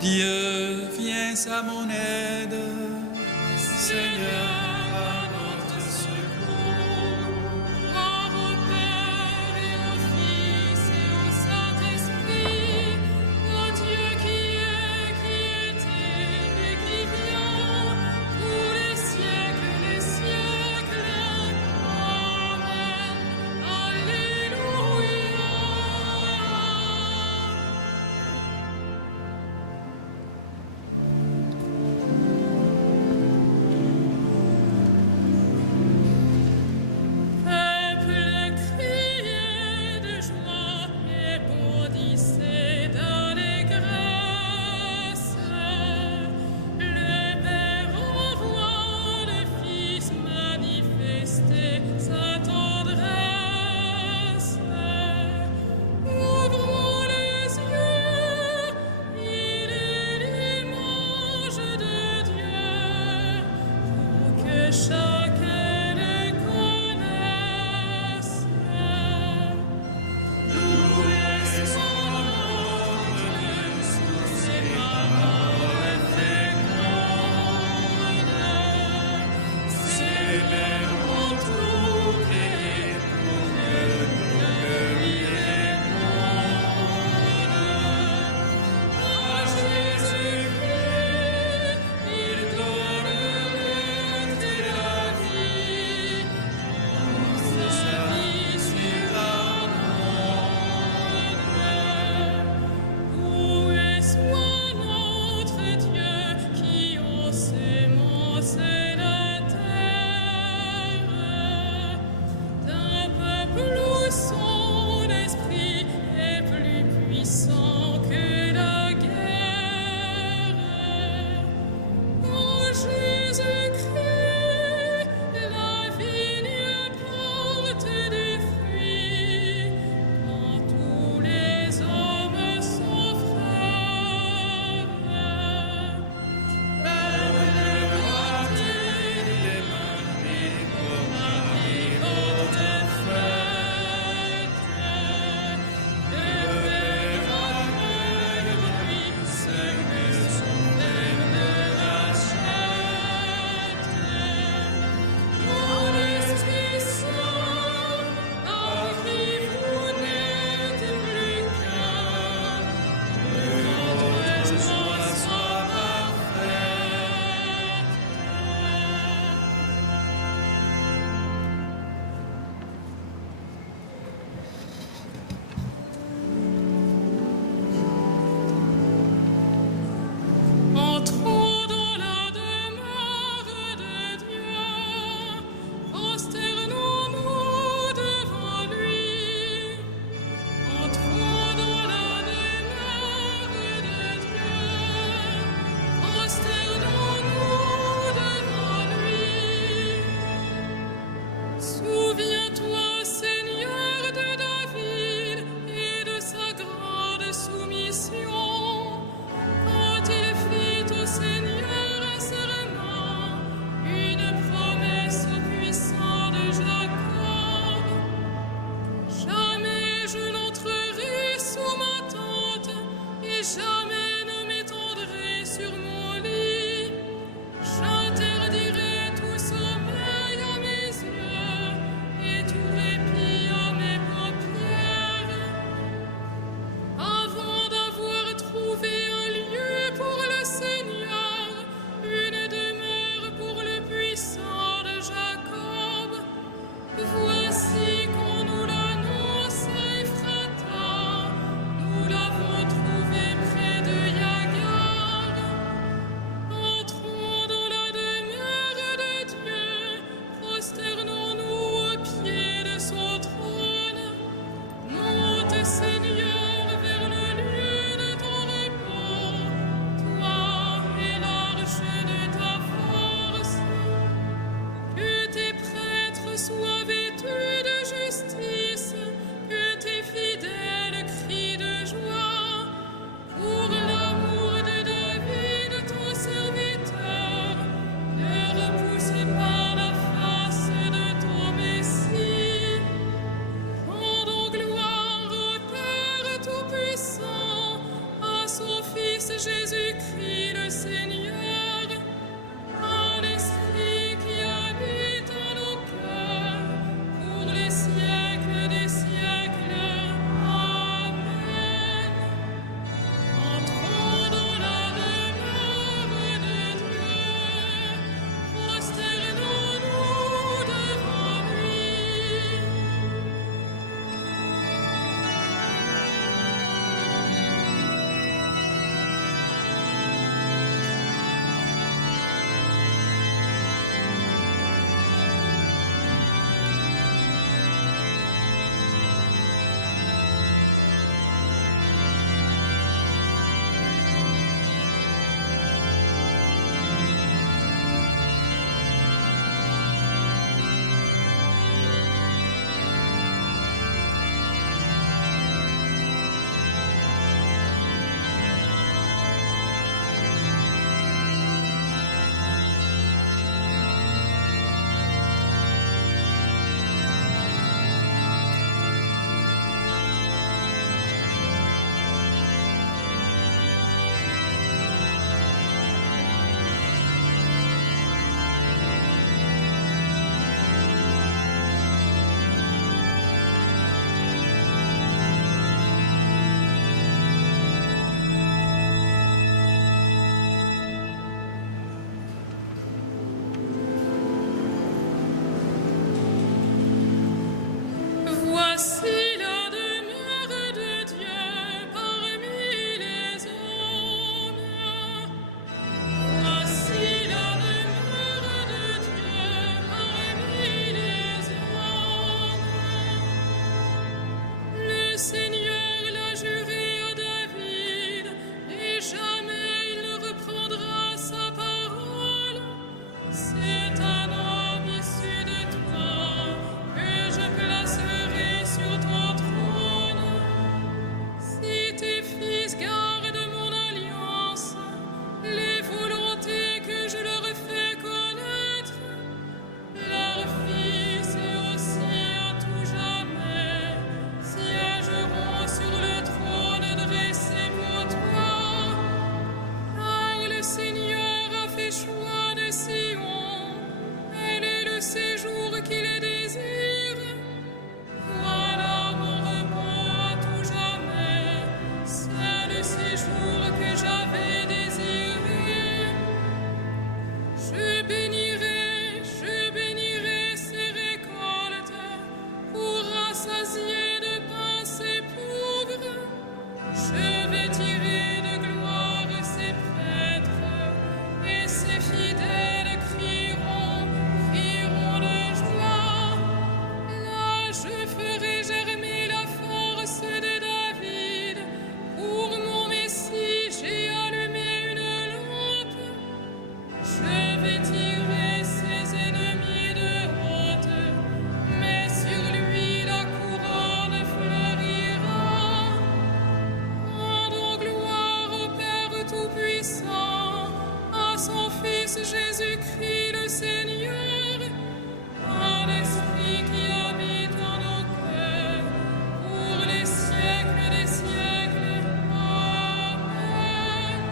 Dieu, viens à mon aide. Seigneur, à notre secours. Gloire au Père et au Fils et au Saint-Esprit, au Dieu qui est, qui était et qui vient, pour les siècles des siècles. Amen. Alléluia. Peuple, criez de joie et bondissez d'allégresse. Le Père envoie le Fils manifester sa tendresse. Ouvrons les yeux, il est l'image de Dieu, pour que chacun le connaisse. Nous laissons l'ordre sous ses paroles fécondes. Ses mères ont tout créé pour que nous lui répondons. À Jésus-Christ, il donne le thé de la vie, pour sa vie sur la monde. Loué soit notre Dieu qui ont sémencé la terre, d'un peuple où son esprit est plus puissant que la guerre. En Jésus-Christ, la vigne porte des fruits, quand tous les hommes sont frères. Peuple bâti des mains et comme la vivante fête, le Père accueille en lui ceux que son Père ne rachète. Mon Esprit Saint, à qui vous n'êtes plus qu'un, que votre joie soit parfaite. Entrons dans la demeure de Dieu, prosternons-nous devant lui. Entrons dans la demeure de Dieu, prosternons-nous devant lui. Souviens-toi, Seigneur, de David et de sa grande soumission, quand il fit au Seigneur un serment, une promesse au puissant de Jacob. Jamais je n'entrerai sous ma tente, et jamais ne m'étendrai sur mon lit. J'interdirai tout sommeil à mes yeux, et tout répit à mes paupières. Avant d'avoir trouvé un lieu pour le Seigneur, une demeure pour le puissant de Jacob, voici qu'on nous l'annonce à Ephrata, nous l'avons trouvé près de Yagar. Entrons dans la demeure de Dieu, prosternons-nous aux pieds de son trône. Monte, Seigneur, vers le lieu de ton repos, toi et l'arche de ta force. Que tes prêtres soient vêtus de justice, que tes fidèles crient de joie, pour l'amour de David, ton serviteur. Ne repousse pas la face de ton Messie. Rendons gloire au Père Tout-Puissant, à son Fils Jésus Seigneur, un esprit qui habite en nos cœurs, pour les siècles des siècles. Amen. Entrons dans la demeure de Dieu, prosternons-nous devant lui. Voici la demeure de Dieu parmi les hommes. Voici la demeure de Dieu parmi les hommes. Le Seigneur l'a juré à David, et jamais il ne reprendra sa parole. C'est un homme issu de toi que je placerai sur ton trône. Si tes fils gardent mon alliance, les volontés que je leur fais connaître, leurs fils et aussi à tout jamais siégeront sur le trône dressé pour toi. Car le Seigneur a fait choix de Sion, elle est le séjour qu'il désire. Voilà mon repos à tout jamais, c'est le séjour que j'avais désiré. Je bénirai ses récoltes pour rassasier de pain ses pauvres. Je vêtirai de gloire ses prêtres, et ses fidèles crieront de joie. Là, je ferai germer la force de David. Pour mon Messie, j'ai allumé une lampe. Je vêtirai ses ennemis de honte, mais sur lui la couronne fleurira. Rendons gloire au Père Tout-Puissant, à son Fils Jésus-Christ le Seigneur, un esprit qui habite en nos cœurs, pour les siècles des siècles. Amen.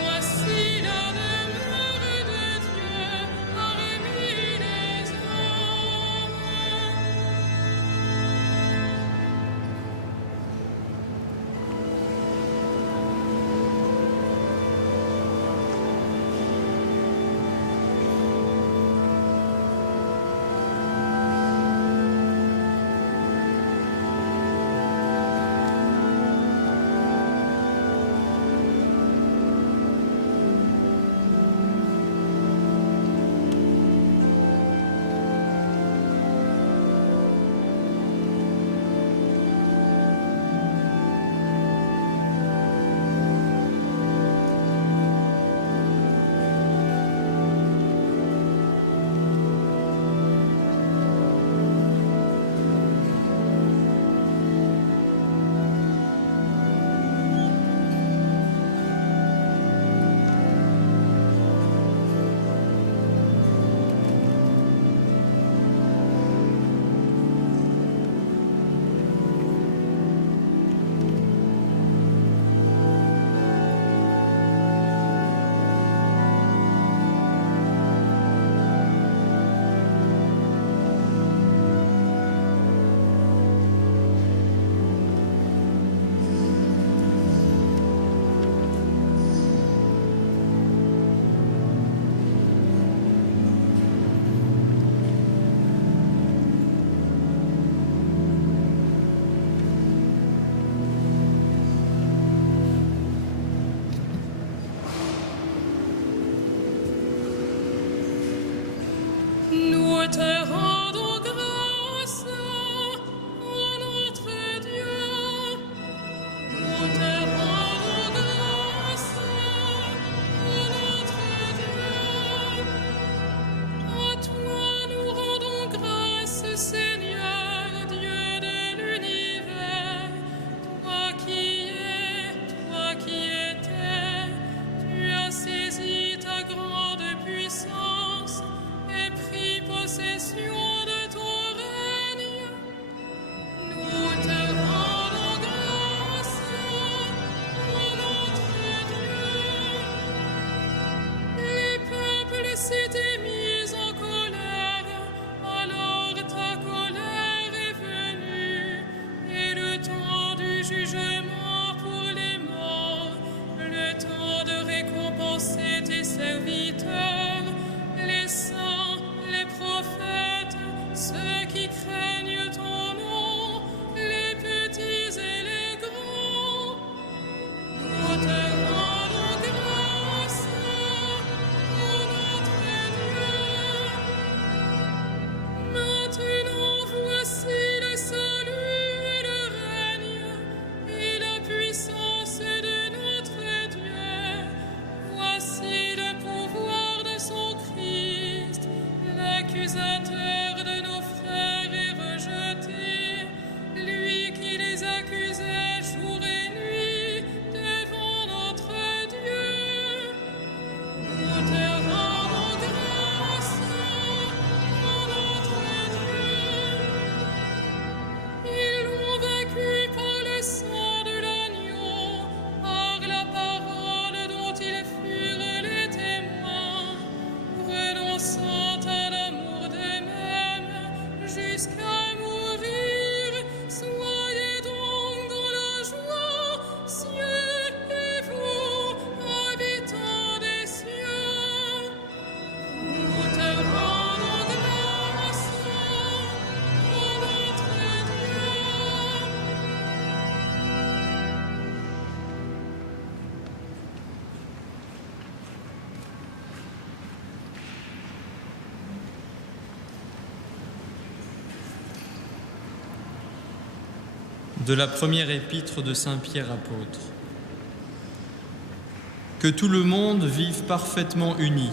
Voici la demeure de Dieu parmi les hommes. Nous te rendons grâce, ô notre Dieu. Nous te rendons grâce, ô notre Dieu. À toi nous rendons grâce, Seigneur, Dieu de l'univers. Toi qui es, toi qui étais, tu as saisi ta grande puissance et pris possession de ton règne. Nous te rendons grâce, ô notre Dieu. Les peuples s'étaient mis en colère, alors ta colère est venue, et le temps du jugement pour les morts, le temps de récompenser tes serviteurs, les saints, les prophètes, ceux qui craignent ton nom, les petits et les grands. Nous te rendons grâce, ô notre Dieu. Maintenant voici le salut et le règne et la puissance de notre Dieu. Voici le pouvoir de son Christ. L'accusateur de nos frères est rejeté, lui qui les accusait jour et nuit devant notre Dieu. Nous te rendons grâce, ô notre Dieu. Ils l'ont vaincu par le sang de l'agneau, par la parole dont ils furent les témoins, renonçant à l'amour d'eux-mêmes jusqu'à mourir. Soyez donc dans la joie, cieux et vous, habitants des cieux. Nous te rendons grâce, ô notre Dieu. De la première épître de Saint Pierre apôtre. Que tout le monde vive parfaitement uni,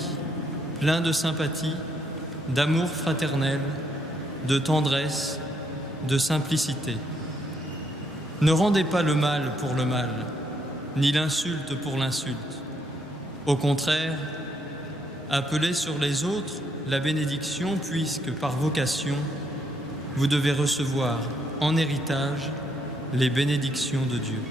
plein de sympathie, d'amour fraternel, de tendresse, de simplicité. Ne rendez pas le mal pour le mal, ni l'insulte pour l'insulte. Au contraire, appelez sur les autres la bénédiction, puisque par vocation, vous devez recevoir en héritage les bénédictions de Dieu.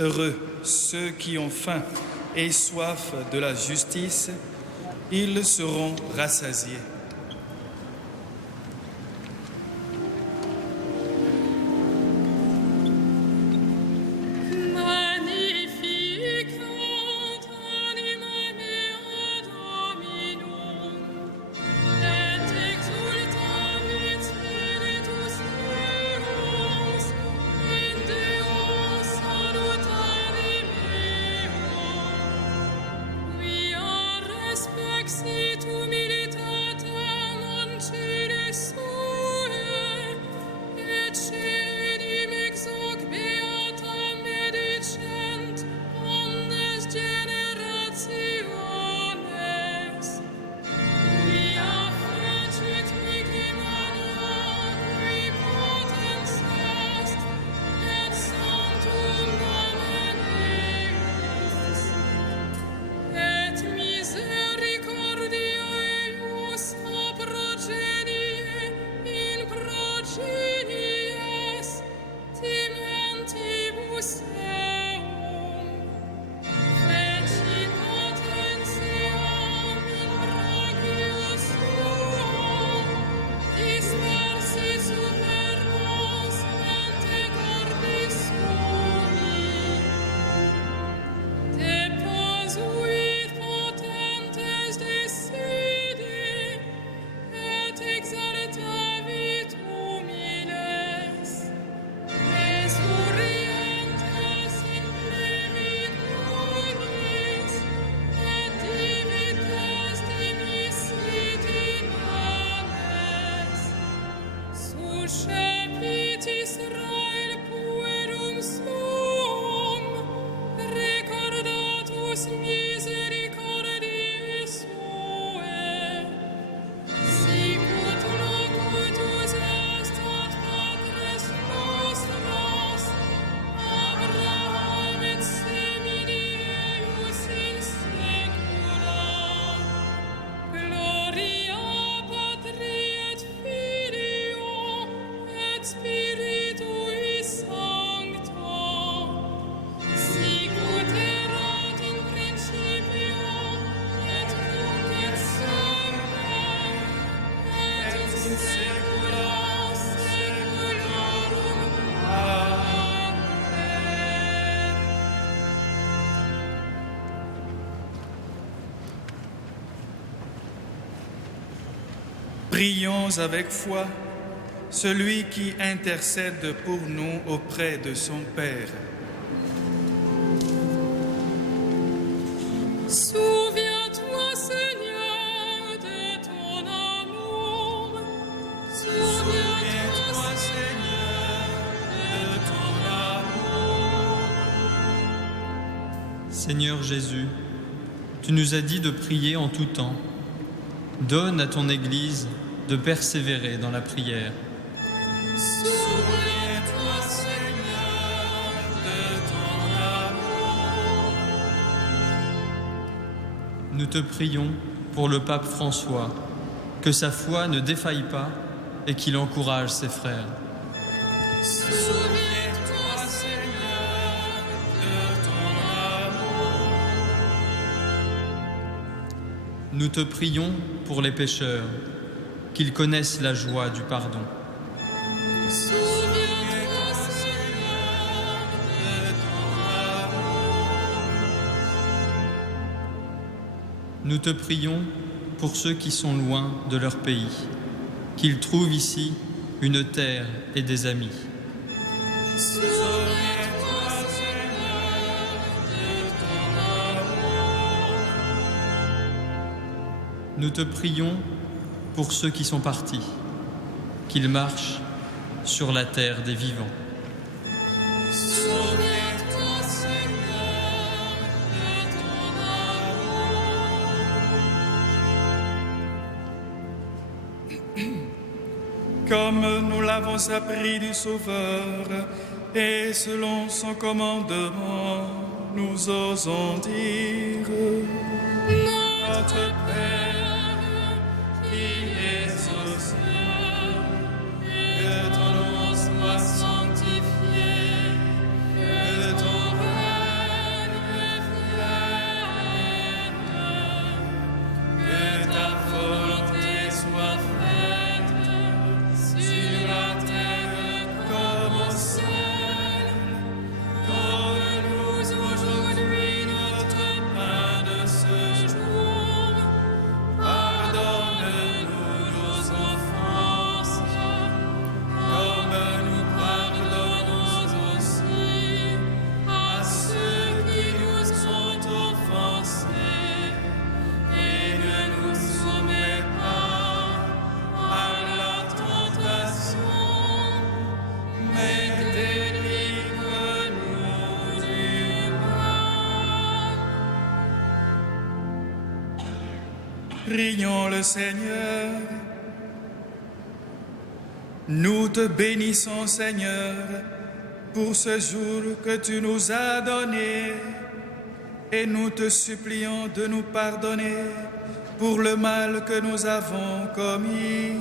Heureux ceux qui ont faim et soif de la justice, ils seront rassasiés. Magnificat animam mea Dominum, et exultavit Spiritus Deus, in Deo salutari meo, quia respexit humilitate Uscepit Israel puerum suum, recordatus misericordiae suae, sicut locutus est ad patres nostros, Abraham et semini eius in saecula. Gloria Patri et Filio et Spiritui Sancto, sicut erat in principio et nunc et semper et in saecula saeculorum. Amen. Prions avec foi celui qui intercède pour nous auprès de son Père. Souviens-toi, Seigneur, de ton amour. Souviens-toi, Seigneur, de ton amour. Seigneur Jésus, tu nous as dit de prier en tout temps. Donne à ton Église de persévérer dans la prière. Souviens-toi, Seigneur, De ton amour. Nous te prions pour le pape François, que sa foi ne défaille pas et qu'il encourage ses frères. Souviens-toi, Seigneur, de ton amour. Nous te prions pour les pécheurs, qu'ils connaissent la joie du pardon. Souviens-toi, Seigneur, De ton amour. Nous te prions pour ceux qui sont loin de leur pays, qu'ils trouvent ici une terre et des amis. Souviens-toi, Seigneur, de ton amour. Nous te prions pour ceux qui sont partis, qu'ils marchent sur la terre des vivants. Souviens-toi, Seigneur, de ton amour. Comme nous l'avons appris du Sauveur, et selon son commandement, nous osons dire: Notre Père, qui es aux cieux, que ton nom soit sanctifié, que ton règne vienne, que ta volonté soit faite sur la terre comme au ciel. Donne-nous aujourd'hui notre pain de ce jour. Pardonne-nous nos offenses, comme nous pardonnons aussi à ceux qui nous ont offensés. Et ne nous soumets pas à la tentation, mais délivre-nous du mal. Prions le Seigneur. Nous te bénissons, Seigneur, pour ce jour que tu nous as donné, et nous te supplions de nous pardonner pour le mal que nous avons commis.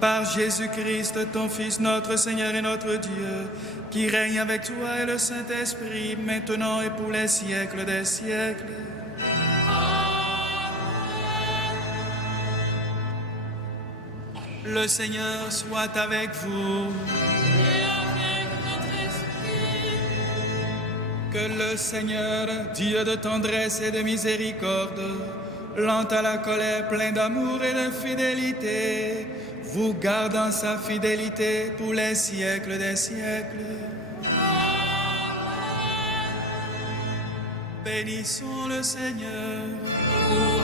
Par Jésus-Christ, ton Fils, notre Seigneur et notre Dieu, qui règne avec toi et le Saint-Esprit, maintenant et pour les siècles des siècles. Le Seigneur soit avec vous. Et avec votre esprit, Que le Seigneur, Dieu de tendresse et de miséricorde, lent à la colère, plein d'amour et de fidélité, vous garde en sa fidélité pour les siècles des siècles. Bénissons le Seigneur. nous